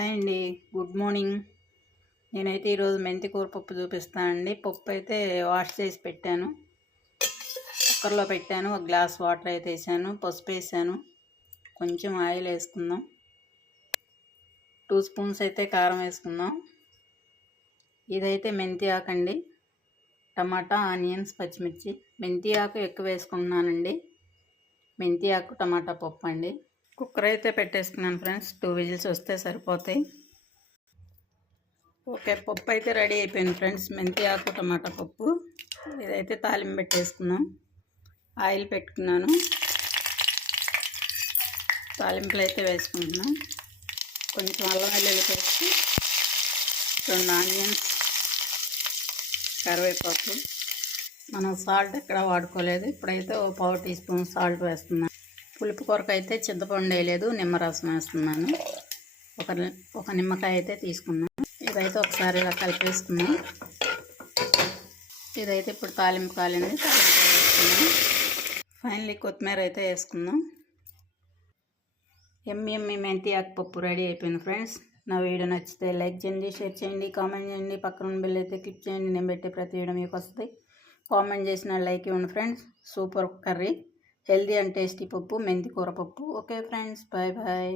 Hi అండి. Good morning. నేనైతే ఈరోజు మెంతి కూర పప్పు చూపిస్తానండి పప్పు అయితే వాష్ చేసి పెట్టాను. కుక్కర్లో పెట్టాను. ఒక గ్లాస్ వాటర్ అయితే వేసాను. పసుపు వేసాను. కొంచెం ఆయిల్ వేసుకుందాం. టూ స్పూన్స్ అయితే కారం వేసుకుందాం. ఇదైతే మెంతి ఆకండి. టమాటా ఆనియన్స్ పచ్చిమిర్చి. మెంతి ఆకు ఎక్కువ వేసుకుంటున్నానండి. మెంతి ఆకు టమాటా పప్పు అండి. కుక్కర్ అయితే పెట్టేసుకున్నాను ఫ్రెండ్స్. టూ విజిల్స్ వస్తే సరిపోతాయి. ఓకే పప్పు అయితే రెడీ అయిపోయింది ఫ్రెండ్స్. మెంతి ఆకు టమాటా పప్పు. ఇదైతే తాలింపు పెట్టేసుకున్నాం. ఆయిల్ పెట్టుకున్నాను. తాలింపులు అయితే వేసుకుంటున్నాం. కొంచెం అల్లం వెల్లుల్లి పేస్ట్ రెండు ఆనియన్స్ కరివేపాకు. మనం సాల్ట్ ఎక్కడ వాడుకోలేదు. ఇప్పుడైతే ఓ పావు టీ స్పూన్ సాల్ట్ వేస్తున్నాం. పులుపు కొరకు అయితే చింతపండు వేయలేదు నిమ్మరసం వేస్తున్నాను. ఒక ఒక నిమ్మకాయ అయితే తీసుకున్నాను. ఇదైతే ఒకసారి ఇలా కలిపేసుకున్నాను. ఇదైతే ఇప్పుడు తాలింపు కాలింది తాలింపు వేసుకున్నాం ఫైనలీ కొత్తిమీర అయితే వేసుకుందాం ఎమ్మి ఎమ్మి మెంతి ఆకుపప్పు రెడీ అయిపోయింది ఫ్రెండ్స్. నా వీడియో నచ్చితే లైక్ చేయండి షేర్ చేయండి కామెంట్ చేయండి. పక్కన బిల్ అయితే క్లిక్ చేయండి నేను పెట్టే ప్రతి వీడియో మీకు వస్తుంది. కామెంట్ చేసిన లైక్ ఇవ్వండి friends. Super curry. Healthy and tasty పప్పు మెంతి కూర పప్పు. Okay friends bye bye